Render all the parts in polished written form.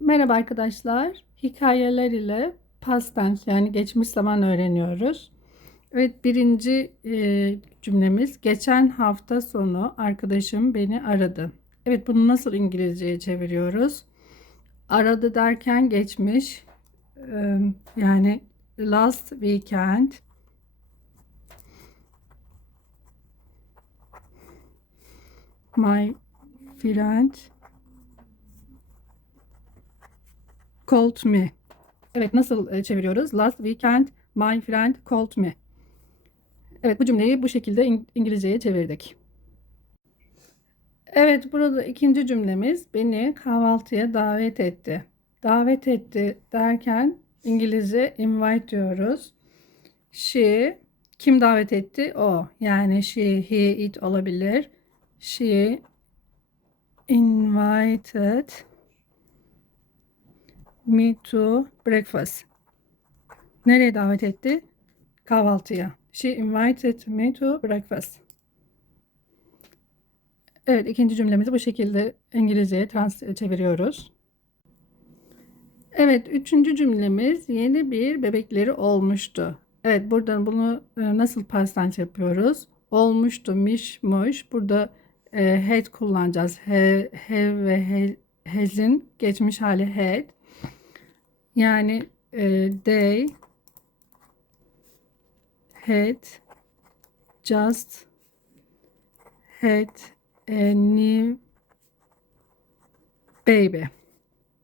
Merhaba arkadaşlar. Hikayeler ile past tense yani geçmiş zaman öğreniyoruz. Evet, birinci cümlemiz geçen hafta sonu arkadaşım beni aradı. Evet, bunu nasıl İngilizceye çeviriyoruz? Aradı derken geçmiş, yani last weekend my friend called me. Evet, nasıl çeviriyoruz? Last weekend my friend called me. Evet, bu cümleyi bu şekilde İngilizceye çevirdik. Evet, burada ikinci cümlemiz beni kahvaltıya davet etti. Davet etti derken İngilizce invite diyoruz. She, kim davet etti? O. Yani she, he, it olabilir. She invited me to breakfast. Nereye davet etti? Kahvaltıya. She invited me to breakfast. Evet, ikinci cümlemizi bu şekilde İngilizceye çeviriyoruz. Evet, üçüncü cümlemiz yeni bir bebekleri olmuştu. Evet, buradan bunu nasıl past tense yapıyoruz? Olmuştu, mişmuş. Burada had kullanacağız. Have ve has'in geçmiş hali had. Yani they had just had a new baby.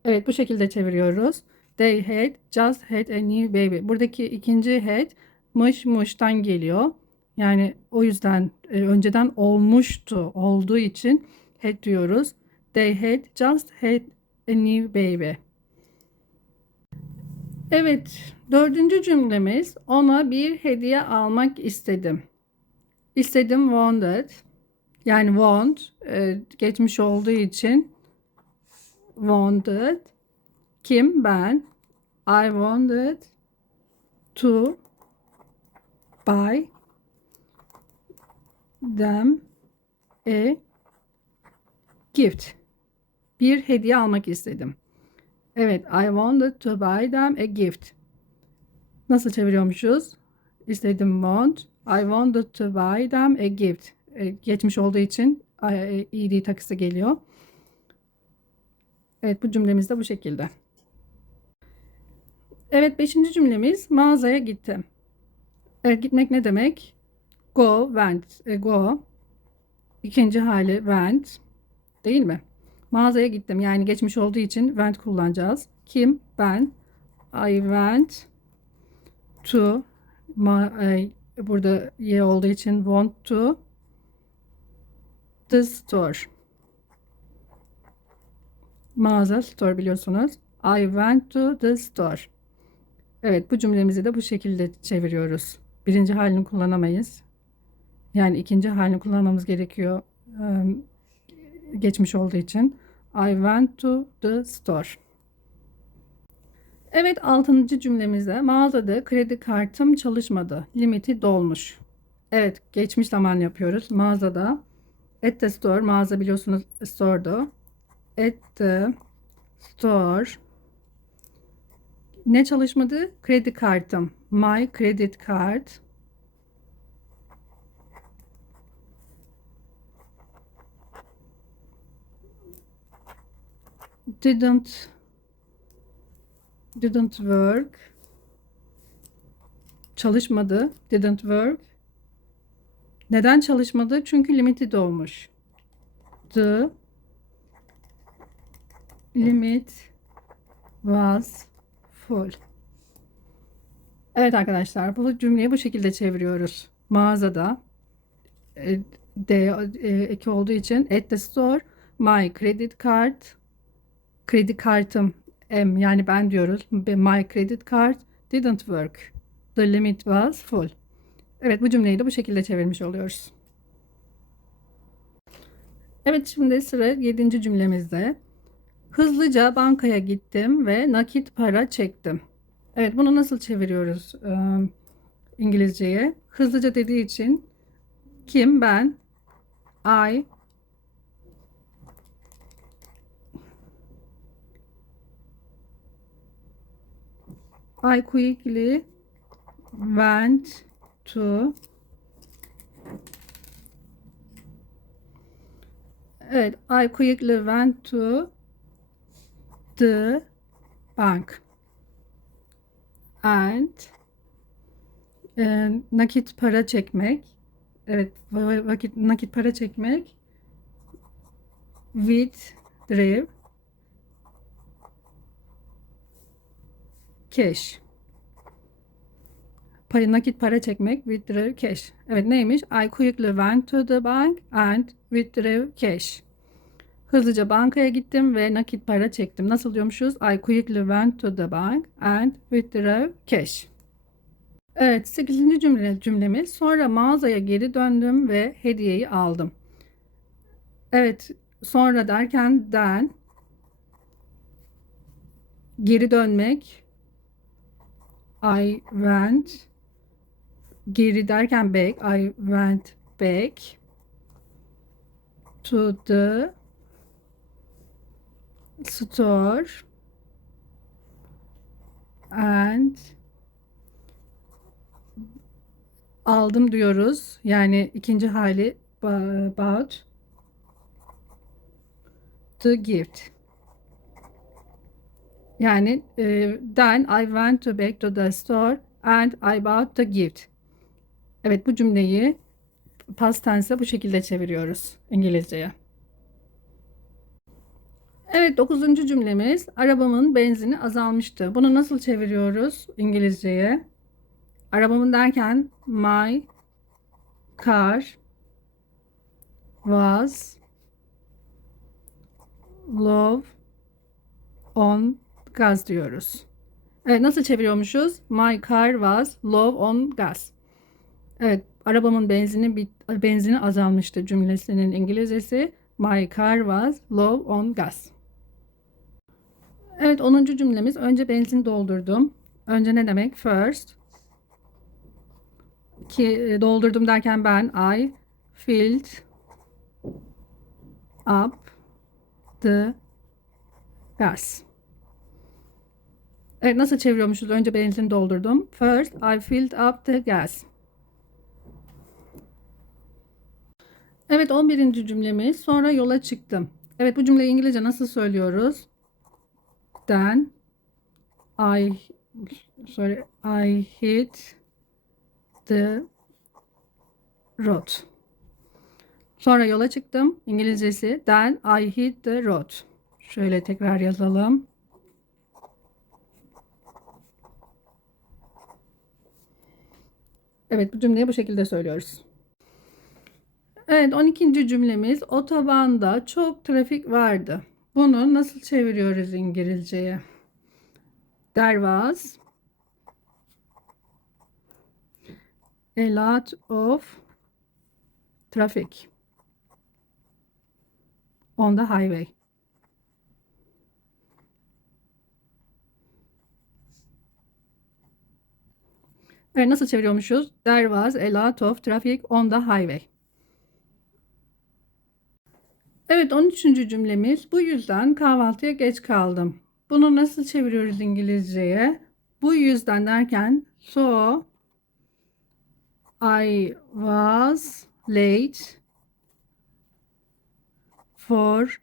Evet, bu şekilde çeviriyoruz. They had just had a new baby. Buradaki ikinci had muştan geliyor. Yani o yüzden önceden olmuştu olduğu için had diyoruz. They had just had a new baby. Evet, dördüncü cümlemiz ona bir hediye almak istedim. İstedim wanted. Yani want geçmiş olduğu için wanted. Kim? Ben. I wanted to buy them a gift. Bir hediye almak istedim. Evet, I wanted to buy them a gift. Nasıl çeviriyormuşuz? İstedim want. I wanted to buy them a gift. Geçmiş olduğu için ed takısı geliyor. Evet, bu cümlemiz de bu şekilde. Evet, beşinci cümlemiz mağazaya gittim. Evet, gitmek ne demek? Go, went, go. İkinci hali went. Değil mi? Mağazaya gittim. Yani geçmiş olduğu için went kullanacağız. Kim? Ben. I went to burada y olduğu için want to the store. Mağaza store biliyorsunuz. I went to the store. Evet, bu cümlemizi de bu şekilde çeviriyoruz. Birinci halini kullanamayız. Yani ikinci halini kullanmamız gerekiyor. Geçmiş olduğu için. I went to the store. Evet, altıncı cümlemizde mağazada kredi kartım çalışmadı. Limiti dolmuş. Evet, geçmiş zaman yapıyoruz. Mağazada at the store, mağaza biliyorsunuz store'du. At the store ne çalışmadı? Kredi kartım. My credit card didn't work. Çalışmadı. Didn't work. Neden çalışmadı? Çünkü limiti dolmuş. The limit was full. Evet arkadaşlar, bu cümleyi bu şekilde çeviriyoruz. Mağazada D eki olduğu için at the store my credit card, kredi kartım M yani ben diyoruz. My credit card didn't work. The limit was full. Evet, bu cümleyi de bu şekilde çevirmiş oluyoruz. Evet, şimdi sıra 7. cümlemizde. Hızlıca bankaya gittim ve nakit para çektim. Evet, bunu nasıl çeviriyoruz İngilizceye? Hızlıca dediği için kim? Ben. I I quickly went to. Evet, I quickly went to the bank and nakit para çekmek. Evet, nakit para çekmek. Withdraw cash. Nakit para çekmek. Withdraw cash. Evet, neymiş? I quickly went to the bank and withdraw cash. Hızlıca bankaya gittim ve nakit para çektim. Nasıl diyormuşuz? I quickly went to the bank and withdraw cash. Evet, 8. cümlemiz. Sonra mağazaya geri döndüm ve hediyeyi aldım. Evet, sonra derken then, geri dönmek, I went, geri derken back, I went back to the store and aldım diyoruz. Yani ikinci hali bought the gift. Yani then I went back to the store and I bought the gift. Evet, bu cümleyi past tense'e bu şekilde çeviriyoruz İngilizceye. Evet, 9. cümlemiz. Arabamın benzini azalmıştı. Bunu nasıl çeviriyoruz İngilizceye? Arabamın derken my car was low on gas diyoruz. Evet, nasıl çeviriyormuşuz? My car was low on gas. Evet, arabamın benzini azalmıştı cümlesinin İngilizcesi my car was low on gas. Evet, 10. cümlemiz. Önce benzin doldurdum. Önce ne demek? First. Ki doldurdum derken ben I filled up the gas. Evet, nasıl çeviriyormuşuz? Önce benzin doldurdum. First I filled up the gas. Evet, 11. cümlemiz. Sonra yola çıktım. Evet, bu cümleyi İngilizce nasıl söylüyoruz? Then I hit the road. Sonra yola çıktım. İngilizcesi then I hit the road. Şöyle tekrar yazalım. Evet, bu cümleyi bu şekilde söylüyoruz. Evet, 12. cümlemiz. Otobanda çok trafik vardı. Bunu nasıl çeviriyoruz İngilizceye? There was a lot of traffic on the highway. Evet, nasıl çeviriyormuşuz? There was a lot of traffic on the highway. Evet, 13. cümlemiz. Bu yüzden kahvaltıya geç kaldım. Bunu nasıl çeviriyoruz İngilizceye? Bu yüzden derken so I was late for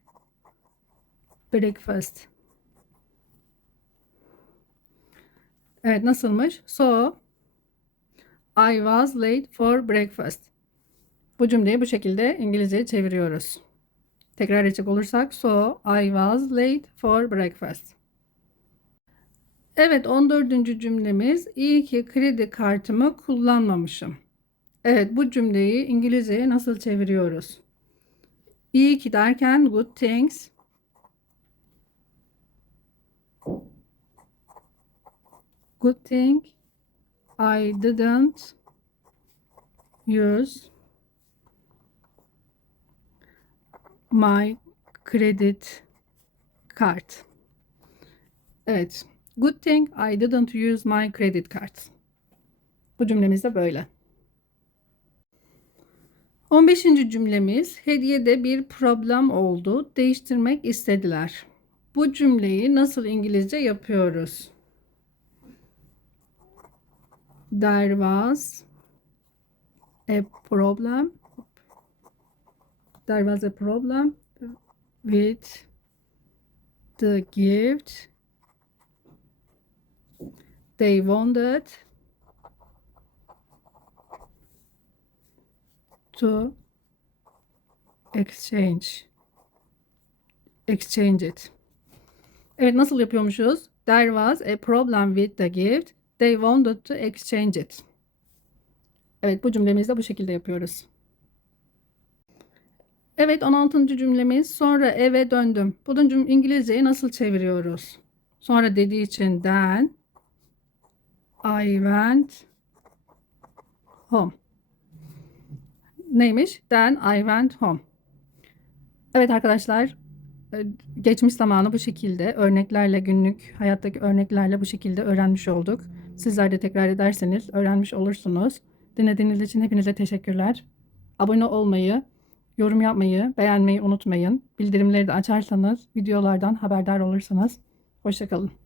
breakfast. Evet, nasılmış? So I was late for breakfast. Bu cümleyi bu şekilde İngilizceye çeviriyoruz. Tekrar edecek olursak so I was late for breakfast. Evet, 14. cümlemiz. İyi ki kredi kartımı kullanmamışım. Evet, bu cümleyi İngilizceye nasıl çeviriyoruz? İyi ki derken good things. Good thing I didn't use my credit card. Evet. Good thing I didn't use my credit card. Bu cümlemiz de böyle. 15. cümlemiz. Hediyede bir problem oldu. Değiştirmek istediler. Bu cümleyi nasıl İngilizce yapıyoruz? There was a problem. There was a problem with the gift. They wanted to exchange it. Evet, nasıl yapıyormuşuz? There was a problem with the gift. They wanted to exchange it. Evet, bu cümlemizi de bu şekilde yapıyoruz. Evet, 16. cümlemiz. Sonra eve döndüm. Bunu İngilizceye nasıl çeviriyoruz? Sonra dediği için then I went home. Neymiş? Then I went home. Evet arkadaşlar, geçmiş zamanı bu şekilde örneklerle, günlük hayattaki örneklerle bu şekilde öğrenmiş olduk. Sizler de tekrar ederseniz öğrenmiş olursunuz. Dinlediğiniz için hepinize teşekkürler. Abone olmayı, yorum yapmayı, beğenmeyi unutmayın. Bildirimleri de açarsanız videolardan haberdar olursunuz. Hoşça kalın.